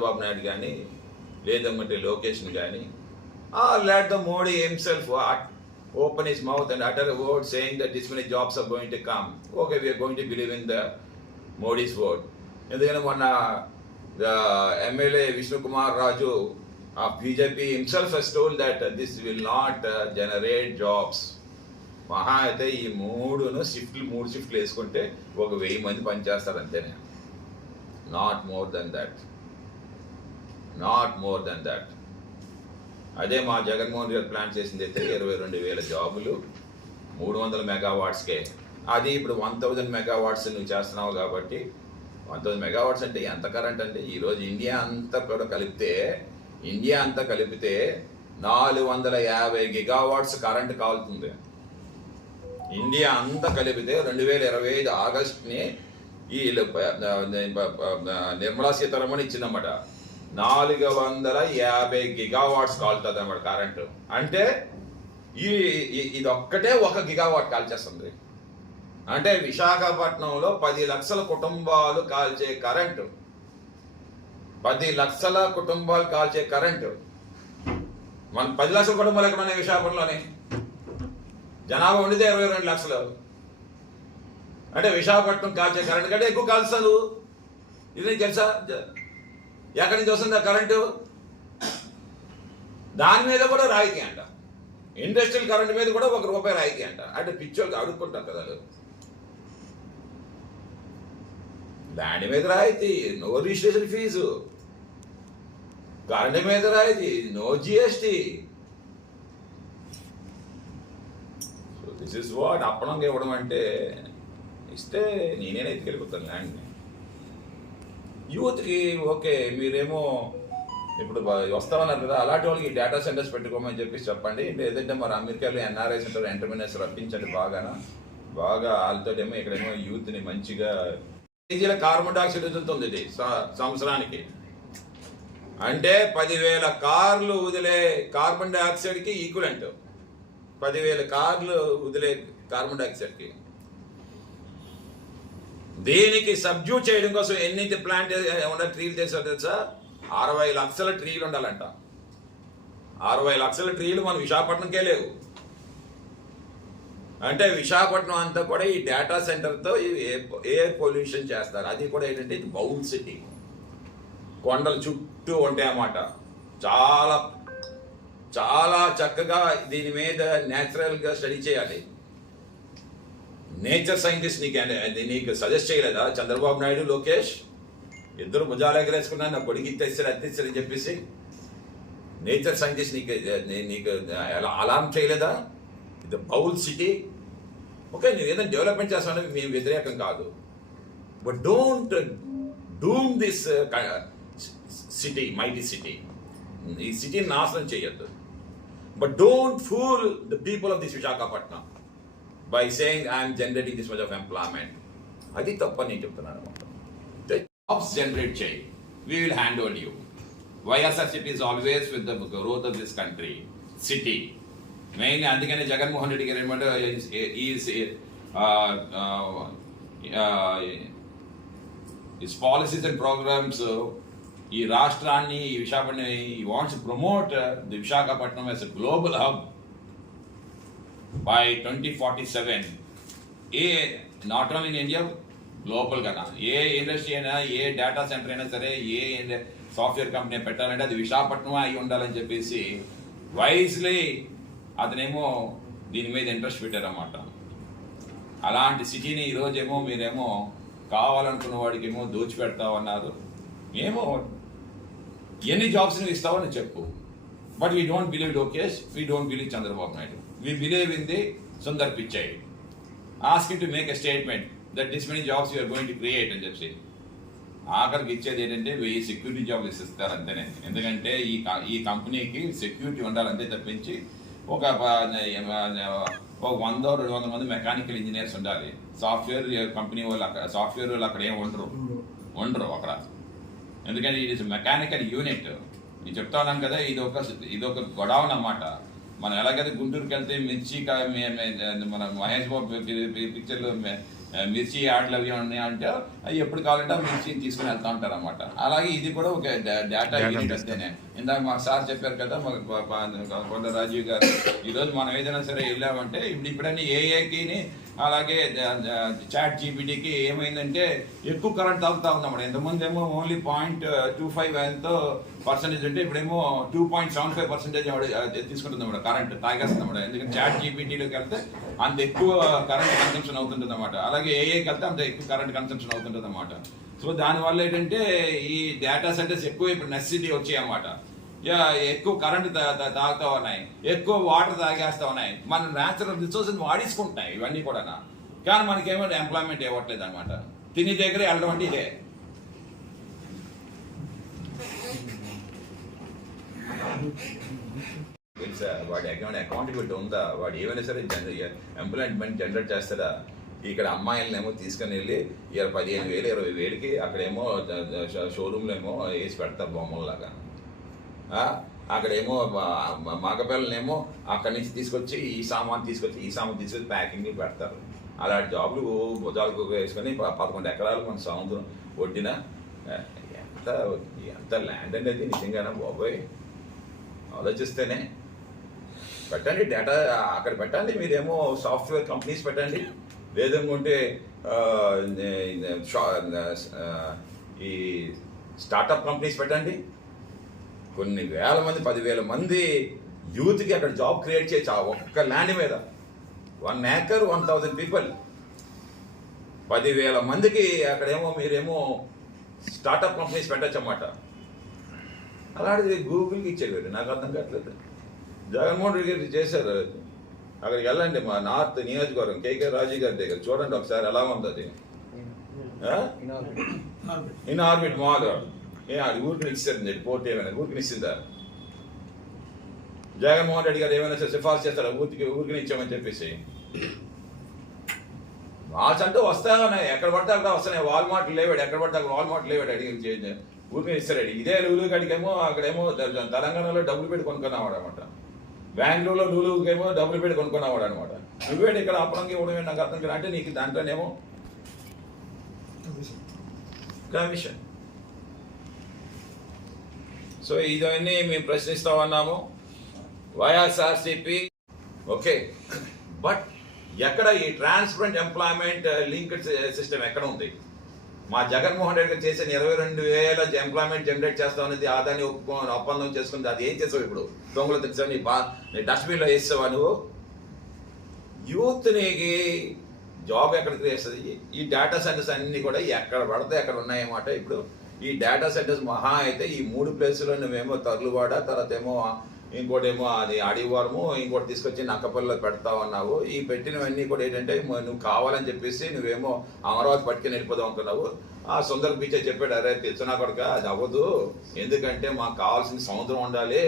చంద్రబాబు నాయుడు కానీ లేదమ్మంటే లోకేష్ని కానీ let the Modi himself open his mouth and utter word saying that this many jobs are going to come okay we are going to believe in the Modi's word ఎందుకంటే మొన్న MLA Vishnukumar Raju ఆ BJP himself he's told that this will not generate jobs మహా అయితే ఈ మూడును షిఫ్ట్లు మూడు షిఫ్ట్లు వేసుకుంటే ఒక వెయ్యి మంది పనిచేస్తారు అంతేనే. Not more than that not more than that అదే మా జగన్మోహన్ రెడ్డి ప్లాన్ చేసింది అయితే ఇరవై రెండు వేల జాబులు మూడు వందల మెగావాట్స్కే. అది ఇప్పుడు వన్ థౌజండ్ మెగావాట్స్ నువ్వు చేస్తున్నావు కాబట్టి వన్ థౌజండ్ మెగావాట్స్ అంటే ఎంత కరెంట్ అంటే ఈరోజు ఇండియా అంతా కూడా కలిపితే ఇండియా అంతా కలిపితే నాలుగు వందల యాభై గిగావాట్స్ కరెంట్ కాలుతుంది. ఇండియా అంతా కలిపితే రెండు వేల ఇరవై ఐదు ఆగస్ట్ని ఈ నిర్మలా సీతారామన్ ఇచ్చిందన్నమాట. నాలుగు వందల యాభై గిగావాట్స్ కాలుతుంది అన్నమాట కరెంటు. అంటే ఈ ఇది ఒక్కటే ఒక గిగావాట్ కాల్చేస్తుంది అంటే విశాఖపట్నంలో పది లక్షల కుటుంబాలు కాల్చే కరెంటు. పది లక్షల కుటుంబాలు కాల్చే కరెంటు. మన పది లక్షల కుటుంబాలు ఎక్కడ విశాఖపట్నంలోనే? జనాభా ఉండితే ఇరవై రెండు లక్షలు. అంటే విశాఖపట్నం కాల్చే కరెంటు కంటే ఎక్కువ కాల్చలు ఇది తెలుసా? ఎక్కడి నుంచి వస్తుంది ఆ కరెంటు? దాని మీద కూడా రాయితీ అంట. ఇండస్ట్రియల్ కరెంట్ మీద కూడా ఒక రూపాయి రాయితీ అంట. అంటే పిచ్చోళ్ళకి అడుక్కుంటారు కదా దాని మీద రాయితీ నో రిజిస్ట్రేషన్ ఫీజు. కరెంట్ మీద రాయితీ no GST. So this is what అప్పనంగా ఇవ్వడం అంటే ఇస్తే నేనే ఎత్తుకెళ్ళిపోతాను ల్యాండ్ని. యూత్కి ఓకే మీరేమో ఇప్పుడు వస్తామన్నారు కదా అలాంటి వాళ్ళకి డేటా సెంటర్స్ పెట్టుకోమని చెప్పి చెప్పండి. లేదంటే మరి అమెరికాలో ఎన్ఆర్ఐ సెంటర్ ఎంటర్ప్రినర్స్ రప్పించండి బాగా బాగా వాళ్ళతోటేమో ఇక్కడేమో యూత్ని మంచిగా కేజీల కార్బన్ డైఆక్సైడ్ వదులుతుంది ఇది సంవత్సరానికి. అంటే పదివేల కార్లు వదిలే కార్బన్ డైఆక్సైడ్కి ఈక్వలెంట్ పదివేల కార్లు వదిలే కార్బన్ డైఆక్సైడ్కి. దీనికి సబ్జ్యూ చేయడం కోసం ఎన్ని ప్లాంట్ ఏమన్నా ట్రీలు చేసావు తెలుసా? అరవై లక్షల ట్రీలు ఉండాలంట. అరవై లక్షల ట్రీలు మన విశాఖపట్నంకే లేవు. అంటే విశాఖపట్నం అంతా కూడా ఈ డేటా సెంటర్తో ఎయిర్ పొల్యూషన్ చేస్తారు. అది కూడా ఏంటంటే ఇది బౌల్ సిటీ కొండల చుట్టూ ఉంటాయి అన్నమాట చాలా చాలా చక్కగా దీని మీద న్యాచురల్గా స్టడీ చేయాలి. నేచర్ సైంటిస్ట్ నీకు నీకు సజెస్ట్ చేయలేదా? చంద్రబాబు నాయుడు లోకేష్? ఇద్దరు భుజాలు ఎగరేసుకున్నా నా కొడుకు ఇచ్చేస్తారు అత్తిస్తారు అని చెప్పేసి నేచర్ సైంటిస్ట్ నీకు నీకు అలారం చేయలేదా? ఇది బౌల్ సిటీ. ఓకే నువ్వు ఏదైనా డెవలప్మెంట్ చేస్తానంటే మేము వ్యతిరేకం కాదు. But don't doom this city mighty city ఈ సిటీని నాశనం చేయొద్దు. But don't fool the people of this Visakhapatnam by saying I'm generating this much of employment అది తప్పని నేను చెప్తున్నాను అనమాట. జాబ్స్ జనరేట్ చేయి we will hand over you YSR city is always with the growth of this country city main అందుకనే జగన్మోహన్ రెడ్డి గారు ఏమంటే is his policies and programmes ఈ రాష్ట్రాన్ని ఈ Visakhapatnam he wants promote the Visakhapatnam as a global hub by twenty forty seven a not only in India global కదా. A industry అయినా ఏ data centre అయినా సరే ఏ software company పెట్టాలంటే అది విశాఖపట్నం అయి ఉండాలని చెప్పేసి వైజ్లీ అతనేమో దీని మీద ఇంట్రెస్ట్ పెట్టారన్నమాట. అలాంటి సిటీని ఈరోజేమో మీరేమో కావాలనుకున్న వాడికేమో దోచిపెడతామన్నారు ఏమో ఎన్ని జాబ్స్ నువ్వు ఇస్తావని చెప్పు. But we don't believe Lokesh we don't believe Chandrababu Naidu we believe in the Sundar Pichai ask to make a statement that this many jobs you are going to create అని చెప్పి ఆఖరికి ఇచ్చేది ఏంటంటే వెయ్యి security జాబ్లు ఇస్తారు అంతేనే ఎందుకంటే ఈ ఈ కంపెనీకి సెక్యూరిటీ ఉండాలంతే తప్పించి ఒక ఒక వంద రెండు వందల మంది మెకానికల్ ఇంజనీర్స్ ఉండాలి. సాఫ్ట్వేర్ కంపెనీ వాళ్ళు అక్కడ సాఫ్ట్వేర్ వాళ్ళు అక్కడ ఏం ఉండరు. ఉండరు. అక్కడ ఎందుకంటే ఇది మెకానికల్ యూనిట్ నేను చెప్తా ఉన్నాను కదా ఇది ఒక ఇది ఒక గొడవన్ అన్నమాట. మనం ఎలాగైతే గుంటూరుకి వెళ్తే మిర్చి మన మహేష్ బాబు పిక్చర్లో మిర్చి యాడ్లు అవి ఉన్నాయి అంటే అవి ఎప్పుడు కావాలంటే మిర్చి తీసుకుని వెళ్తా ఉంటారు అనమాట అలాగే ఇది కూడా ఒక డేటా యూనిట్ అంతేనే ఇందాక మా సార్ చెప్పారు కదా మాకు కొండ రాజీవ్ గారు ఈరోజు మనం ఏదైనా సరే వెళ్ళామంటే ఇప్పుడు ఇప్పుడన్నీ ఏఏకిని అలాగే చాట్ జీపీటీకి ఏమైందంటే ఎక్కువ కరెంట్ తాగుతా ఉందన్నమాట ఎంతమంది ఏమో ఓన్లీ పాయింట్ టూ ఫైవ్ ఎంతో పర్సెంటేజ్ ఉంటే ఇప్పుడేమో two point seven five percentage తీసుకుంటుంది కరెంట్ తాగేస్తుందన్నమాట ఎందుకంటే చాట్ జీపీటీలోకి వెళ్తే అంత ఎక్కువ కరెంట్ కన్సంప్షన్ అవుతుంటుంది అనమాట అలాగే ఏఏకి వెళ్తే అంత ఎక్కువ కరెంట్ కన్సంప్షన్ అవుతుంటుంది అనమాట సో దానివల్ల ఏంటంటే ఈ డేటా సెంటర్స్ ఎక్కువ ఇప్పుడు నెసిటీ వచ్చాయి అన్నమాట. ఎక్కువ కరెంట్ తాగుతా ఉన్నాయి. ఎక్కువ వాటర్ తాగేస్తా ఉన్నాయి. మన న్యాచురల్ రిసోర్సెస్ వాడేసుకుంటున్నాయి ఇవన్నీ కూడా కానీ మనకేమో ఎంప్లాయ్మెంట్ ఇవ్వట్లేదు అనమాట తిని దగ్గర వెళ్ళడం అంటే ఇదే. వాడి అకౌంట్ అకౌంటబిలిటీ ఉందా? వాడు ఏమైనా సరే ఎంప్లాయ్మెంట్ జనరేట్ చేస్తాడా? ఇక్కడ అమ్మాయిలనేమో తీసుకుని వెళ్ళి ఇరవై పదిహేను వేలు ఇరవై వేలకి అక్కడేమో షోరూమ్లో ఏమో వేసి పెడతారు బొమ్మల్లాగా. లాగా అక్కడేమో మగపిల్లనేమో అక్కడి నుంచి తీసుకొచ్చి ఈ సామాన్ తీసుకొచ్చి ఈ సామాన్ తీసుకొచ్చి ప్యాకింగ్ పెడతారు. అలాంటి జాబులు భుజాలకు వేసుకొని పదకొండు ఎకరాలు మన సముద్రం ఒడ్డిన ఎంత ఎంత ల్యాండ్ అనేది నిజంగానే బాబోయ్. ఆలోచిస్తేనే. పెట్టండి డేటా అక్కడ పెట్టండి మీరేమో సాఫ్ట్వేర్ కంపెనీస్ పెట్టండి. లేదనుకుంటే ఈ స్టార్టప్ కంపెనీస్ పెట్టండి. కొన్ని వేల మంది పదివేల మంది యూత్కి అక్కడ జాబ్ క్రియేట్ చేయొచ్చు ఆ ఒక్క ల్యాండ్ మీద. One acre one thousand people పదివేల మందికి అక్కడేమో మీరేమో స్టార్టప్ కంపెనీస్ పెట్టచ్చు అన్నమాట అలాంటిది గూగుల్కి ఇచ్చేవారు నాకు అర్థం కావట్లేదు. జగన్మోహన్ రెడ్డి గారు చేశారు. అక్కడికి వెళ్ళండి మా నార్త్ నియోజకవర్గం. కేకే రాజు గారి దగ్గర. చూడండి ఒకసారి ఎలా ఉంది అది ఇన్ ఆర్బిట్ మాల్. ఏ అది ఊరికి ఇచ్చారండి పోర్ట్ ఏమైనా ఊరికి ఇచ్చిందా జగన్మోహన్ రెడ్డి గారు ఏమైనా సరే సిఫార్సు చేస్తారా? ఊరికి ఊరికి ఇచ్చామని చెప్పేసి. మాల్స్ అంటూ వస్తాయి ఎక్కడ పడితే అక్కడ వస్తున్నాయి. వాల్మార్ట్ లేవాడు ఎక్కడ పడితే అక్కడ వాల్మార్ట్ లేవాడు అడిగి ఊరికి ఇస్తాడు ఇదే లూలు కాడికేమో అక్కడేమో తెలంగాణలో డబ్బులు పెట్టి కొనుక్కున్నావాడు అనమాట బెంగళూరులో లూలుకేమో డబ్బులు పెట్టి కొనుక్కున్నావాడు అనమాట నువ్వేంటి ఇక్కడ అప్పలంకి ఇవ్వడం నాకు అర్థం కాదు. అంటే నీకు దాంట్లోనేమో కమిషన్. సో ఇదన్నీ మేము ప్రశ్నిస్తా ఉన్నాము. వైఎస్ఆర్సిపి ఓకే. బట్ ఎక్కడ ఈ ట్రాన్స్పరెంట్ ఎంప్లాయ్మెంట్ లింక్డ్ సిస్టమ్ ఎక్కడ ఉంది? మా జగన్మోహన్ రెడ్డి గారు చేసిన ఇరవై రెండు వేల ఎంప్లాయ్మెంట్ జనరేట్ చేస్తాం అనేది ఆదాన్ని ఒప్పుకో ఒప్పందం చేసుకుంది అది ఏం చేసావు ఇప్పుడు? దొంగలు తెచ్చావు నీ బా నీ డస్ట్బిన్లో వేసావా నువ్వు? యూత్ జాబ్ ఎక్కడ చేస్తుంది ఈ డేటా సెంటర్స్ అన్నీ కూడా ఎక్కడ పడితే ఎక్కడ ఉన్నాయన్నమాట ఇప్పుడు. ఈ డేటా సెంటర్స్ మహా అయితే ఈ మూడు ప్లేసుల్లో నువ్వేమో తరులువాడ తర్వాత ఏమో ఇంకోటేమో అది అడివారము ఇంకోటి తీసుకొచ్చి నక్కపల్లిలో పెడతావు అన్నావు. ఈ పెట్టినవన్నీ కూడా ఏంటంటే నువ్వు కావాలని చెప్పేసి నువ్వేమో అమరావతి పట్టుకుని వెళ్ళిపోదాం అనుకున్నావు ఆ సుందర్ బీచ్ చెప్పాడు అరే తెచ్చునా కొడక అది అవ్వదు. ఎందుకంటే మాకు కావాల్సిన సముద్రం ఉండాలి.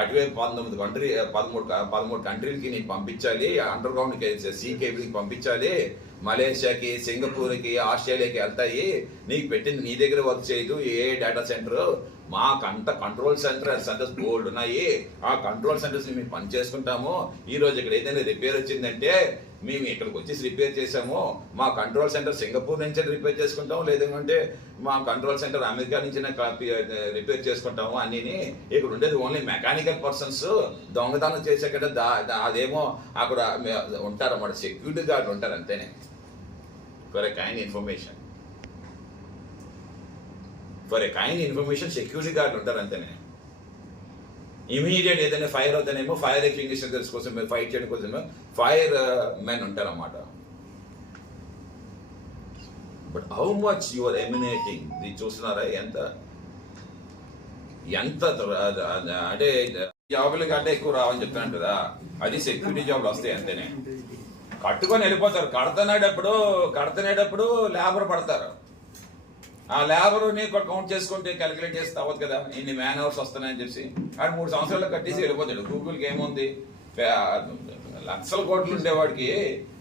అటువైపు పంతొమ్మిది కంట్రీ పదమూడు పదమూడు కంట్రీలకి నీకు పంపించాలి. అండర్ గ్రౌండ్కి సీ కేబుల్కి పంపించాలి. మలేషియాకి సింగపూర్కి ఆస్ట్రేలియాకి వెళ్తాయి. నీకు పెట్టింది నీ దగ్గర వర్క్ చేయదు. ఏ డేటా సెంటర్? మాకంత కంట్రోల్ సెంటర్ సెంటర్స్ బోల్డ్ ఉన్నాయి ఆ కంట్రోల్ సెంటర్స్ మేము పని చేసుకుంటాము ఈ రోజు ఇక్కడ ఏదైనా రిపేర్ వచ్చిందంటే మేము ఇక్కడికి వచ్చేసి రిపేర్ చేసాము మా కంట్రోల్ సెంటర్ సింగపూర్ నుంచి రిపేర్ చేసుకుంటాం లేదంటే మా కంట్రోల్ సెంటర్ అమెరికా నుంచి రిపేర్ చేసుకుంటాము అన్నీని. ఇక్కడ ఉండేది ఓన్లీ మెకానికల్ పర్సన్స్ దొంగతనం చేసే దా అదేమో అక్కడ ఉంటారన్నమాట సెక్యూరిటీ గార్డ్ ఉంటారు అంతేనే. For a kind information for a kind information security guard ఉంటారు అంతేనే. ఇమీడియట్ ఏదైనా ఫైర్ అవుతానేమో ఫైర్ ఎక్స్టింగ్విషర్స్ కోసం ఫైట్ చేయడం కోసం ఫైర్ మెన్ ఉంటారన్నమాట. But how much your emanating ఇది చూస్తున్నారా? ఎంత? ఎంత అంటే జాబులు కంటే ఎక్కువ రావని చెప్తున్నాను కదా అది సెక్యూరిటీ జాబ్లు వస్తాయి అంతేనే. కట్టుకొని వెళ్ళిపోతారు. కడుతునేటప్పుడు కడుతునేటప్పుడు లేబర్ పడతారు. ఆ లేబర్ని కౌంట్ చేసుకుంటే క్యాలిక్యులేట్ చేస్తే అవ్వదు కదా. ఇన్ని మ్యాన్ అవర్స్ వస్తున్నాయని చెప్పి. ఆడు మూడు సంవత్సరాలు కట్టేసి వెళ్ళిపోతాడు. గూగుల్కి ఏముంది? లక్షల కోట్లు ఉండేవాడికి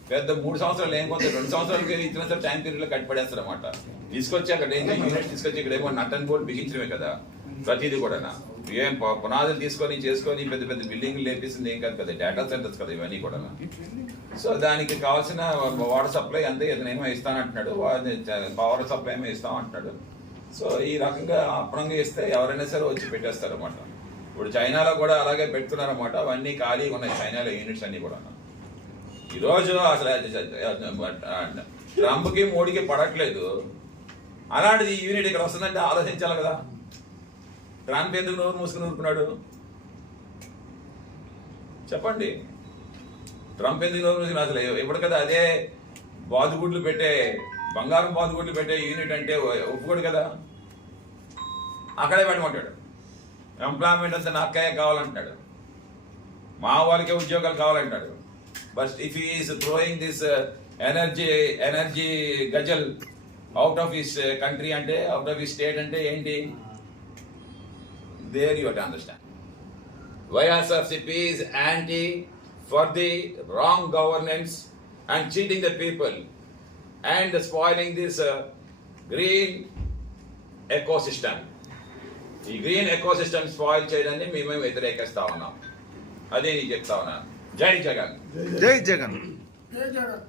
పెద్ద మూడు సంవత్సరాలు ఏం కొంత రెండు సంవత్సరాలకి ఇచ్చిన సరే టైం పీరియడ్లో కట్టిపడేస్తారు అనమాట తీసుకొచ్చి అక్కడ ఏం యూనిట్ తీసుకొచ్చి ఇక్కడ ఏమో నట్ అండ్ బోల్ట్ బిగించడమే కదా. ప్రతిదీ కూడా ఏం పునాదులు తీసుకొని చేసుకొని పెద్ద పెద్ద బిల్డింగ్లు లేపిస్తుంది ఏం కాదు కదా డేటా సెంటర్స్ కదా ఇవన్నీ కూడా సో దానికి కావాల్సిన వాటర్ సప్లై అంతే ఇతనేమో ఇస్తానంటున్నాడు. పవర్ సప్లై ఏమో ఇస్తాం అంటున్నాడు సో ఈ రకంగా అప్పుడంగా ఇస్తే ఎవరైనా సరే వచ్చి పెట్టేస్తారు అనమాట ఇప్పుడు చైనాలో కూడా అలాగే పెడుతున్నారన్నమాట. అవన్నీ ఖాళీగా ఉన్నాయి చైనాలో యూనిట్స్ అన్ని కూడా ఈరోజు అసలు ట్రంప్కి మోడీకి పడట్లేదు. అలాంటిది యూనిట్ ఇక్కడ వస్తుందంటే ఆలోచించాలి కదా. ట్రంప్ ఎందుకు నోరు మూసుకుని ఊరుకున్నాడు? చెప్పండి. ట్రంప్ ఎందుకు నోరు మూసుకుని అసలు ఇప్పుడు కదా అదే బాదుగుడ్లు పెట్టే బంగారం బాదుగుడ్లు పెట్టే యూనిట్ అంటే ఒప్పుకోడు కదా. అక్కడే పెట్టమంటాడు. ఎంప్లాయ్మెంట్ అంతా నాకే కావాలంటాడు. మా వాళ్ళకే ఉద్యోగాలు కావాలంటాడు. But if he is throwing this uh, energy energy gajal out of his uh, country and uh, out of his state and uh, there you have to understand. YSRCP is anti for the wrong governance and cheating the people and spoiling this uh, green ecosystem. ఈ green ecosystem spoil చేయడాన్ని మేమే వ్యతిరేకిస్తా ఉన్నాం అదే నేను చెప్తా ఉన్నాను జై జగన్ జై జగన్. జై జగన్.